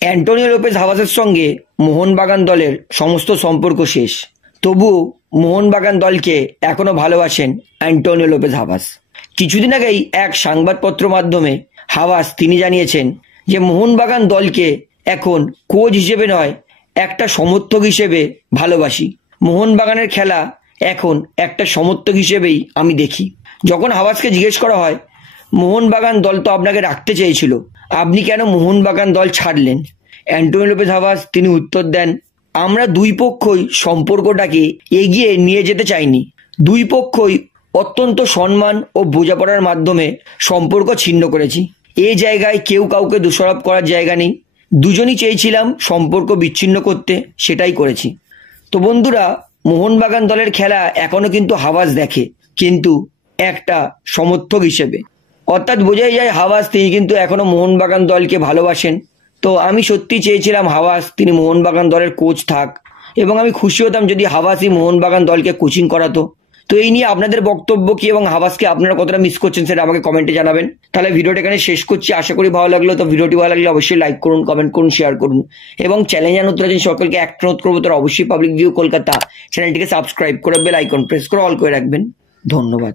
Antonio Lopez হাভাসের সঙ্গে মোহনবাগান দলের সমস্ত সম্পর্ক শেষ, তবুও মোহনবাগান দলকে এখনো ভালোবাসেন অ্যান্টোনিও লোপেজ হাভাস। কিছুদিন আগেই এক সংবাদপত্র মাধ্যমে হাভাস তিনি জানিয়েছেন যে মোহনবাগান দলকে এখন কোচ হিসেবে নয়, একটা সমর্থক হিসেবে ভালোবাসি। মোহনবাগানের খেলা এখন একটা সমর্থক হিসেবেই আমি দেখি। যখন হাভাসকে জিজ্ঞেস করা হয় মোহনবাগান দল তো আপনাকে রাখতে চেয়েছিল, আপনি কেন মোহনবাগান দল ছাড়লেন, অ্যান্টোনিও লোপেজ হাভাস তিনি উত্তর দেন, আমরা দুই পক্ষই সম্পর্কটাকে এগিয়ে নিয়ে যেতে চাইনি। দুই পক্ষই অত্যন্ত সম্মান ও বোঝাপড়ার মাধ্যমে সম্পর্ক ছিন্ন করেছি। এই জায়গায় কেউ কাউকে দোষারোপ করার জায়গা নেই। দুজনই চেয়েছিলাম সম্পর্ক বিচ্ছিন্ন করতে, সেটাই করেছি। তো বন্ধুরা, মোহনবাগান দলের খেলা এখনো কিন্তু হাভাস দেখে, কিন্তু একটা সমর্থক হিসেবে। অর্থাৎ বোঝাই যায় হাভাস তিনি কিন্তু এখনো মোহনবাগান দলকে ভালোবাসেন। তো আমি সত্যি চেয়েছিলাম হাভাস তিনি মোহনবাগান দলের কোচ থাক, এবং আমি খুশি হতাম যদি হাভাসই মোহনবাগান দলকে কোচিং করাতো। তো এই নিয়ে আপনাদের বক্তব্য কি, এবং হাভাসকে আপনারা কতটা মিস করছেন সেটা আমাকে কমেন্টে জানাবেন। তাহলে ভিডিওটা এখানে শেষ করছি, আশা করি ভালো লাগলো। তো ভিডিওটি ভালো লাগলে অবশ্যই লাইক করুন, কমেন্ট করুন, শেয়ার করুন, এবং চ্যানেলে নতুন আছেন সকলকে একটা অনুরোধ করবো, তারা অবশ্যই পাবলিক ভিউ কলকাতা চ্যানেলটিকে সাবস্ক্রাইব করে বেল আইকন প্রেস করে অল করে রাখবেন। ধন্যবাদ।